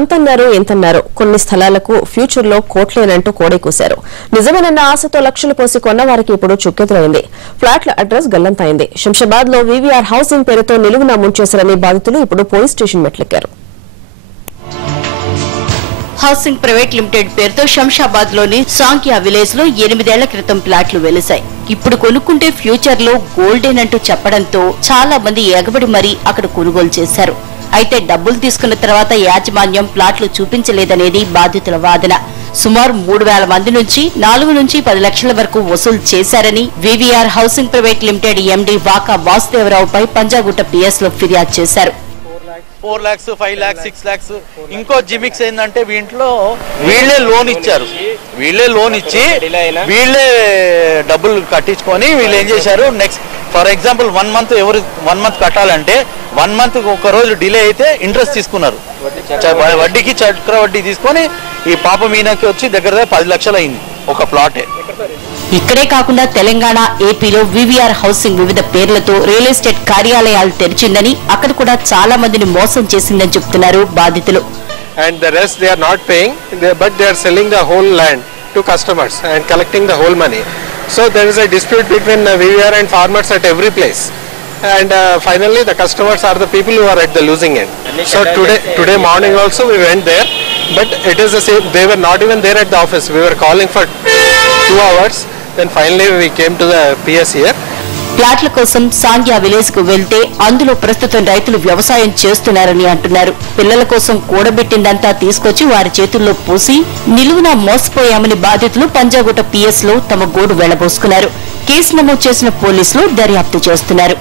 అంతన్నారు ఎంతన్నారు కొన్ని స్థలాలకు ఫ్యూచర్ లో కోట్లేనంటూ కోడైకూశారు. నిజమేనన్న ఆశతో లక్షలు పోసి కొన్న వారికి ఇప్పుడు చుక్కెదురైంది. ఫ్లాట్ల అడ్రస్ గల్లంతైంది. శంషాబాద్ లో వీవీఆర్ హౌసింగ్ పేరుతో నిలువునా ముంచేశారని బాధితులు ఇప్పుడు పోలీస్ స్టేషన్ మెట్లెక్కారు. హౌసింగ్ ప్రైవేట్ లిమిటెడ్ పేరుతో శంషాబాద్ లోని సాంఖ్యా విలేజ్ లో 8 ఏళ్ల క్రితం ప్లాట్లు వెలిశాయి. ఇప్పుడు కొనుక్కుంటే ఫ్యూచర్ లో గోల్డెన్ అంటూ చెప్పడంతో చాలా మంది ఎగబడి మరీ అక్కడ కొనుగోలు చేశారు. అయితే డబ్బులు తీసుకున్న తర్వాత యాజమాన్యం ప్లాట్లు చూపించలేదనేది బాధితుల వాదన. సుమారు 3000 మంది నుంచి 4 నుంచి 10 లక్షల వరకు వసూలు చేశారని VVR housing private limited MD Vaka వాసుదేవరావుపై పంజాగుట్ట పిఎస్ లో ఫిర్యాదు చేశారు. 4 lakhs, 5 lakhs, 6 lakhs. ఇంకో జిమిక్స్ ఏంటంటే వీళ్ళే లోన్ ఇచ్చారు. వీళ్ళే వీళ్ళే డబ్బులు కట్టించుకొని వీళ్ళు ఏం చేశారు, నెక్స్ట్ ఫర్ ఎగ్జాంపుల్ 1 month కట్టాలంటే 1 month ఒక రోజు డిలే అయితే ఇంట్రెస్ట్ తీసుకున్నారు. వడ్డీకి చక్రవడ్డీ తీసుకొని ఈ పాప మీనాకి వచ్చి దగ్గర 10 లక్షలు అయింది ఒక ప్లాటే. ఇక్కడే కాకుండా తెలంగాణ, ఏపీలో వీవీఆర్ హౌసింగ్ వివిధ పేర్లతో రియల్ ఎస్టేట్ కార్యాలయాలు తెరిచిందని, అక్కడ కూడా చాలా మందిని మోసం చేసిందని చెప్తున్నారు బాధితులు. And the rest they are not paying, but they are selling the whole land to customers and collecting the whole money. So there is a dispute between VVR and farmers at every place. And finally the customers are the people who are at the losing end. So today morning also we went there, but it is the same. They were not even there at the office. We were calling for 2 hours. Then finally we came to the PS here. ప్లాట్ల కోసం సాంగ్యా village కు వెళ్తే అందులో ప్రస్తుతం రైతులు వ్యవసాయం చేస్తున్నారని అంటున్నారు. పిల్లల కోసం కూడబెట్టిందంతా తీసుకొచ్చి వారి చేతుల్లో పూసి నిలువునా మోసపోయామని బాధితులు పంజాగుట్ట పిఎస్ లో తమ గోడు వెళ్లబోసుకున్నారు. కేసు నమోదు చేసిన పోలీసులు దర్యాప్తు చేస్తున్నారు.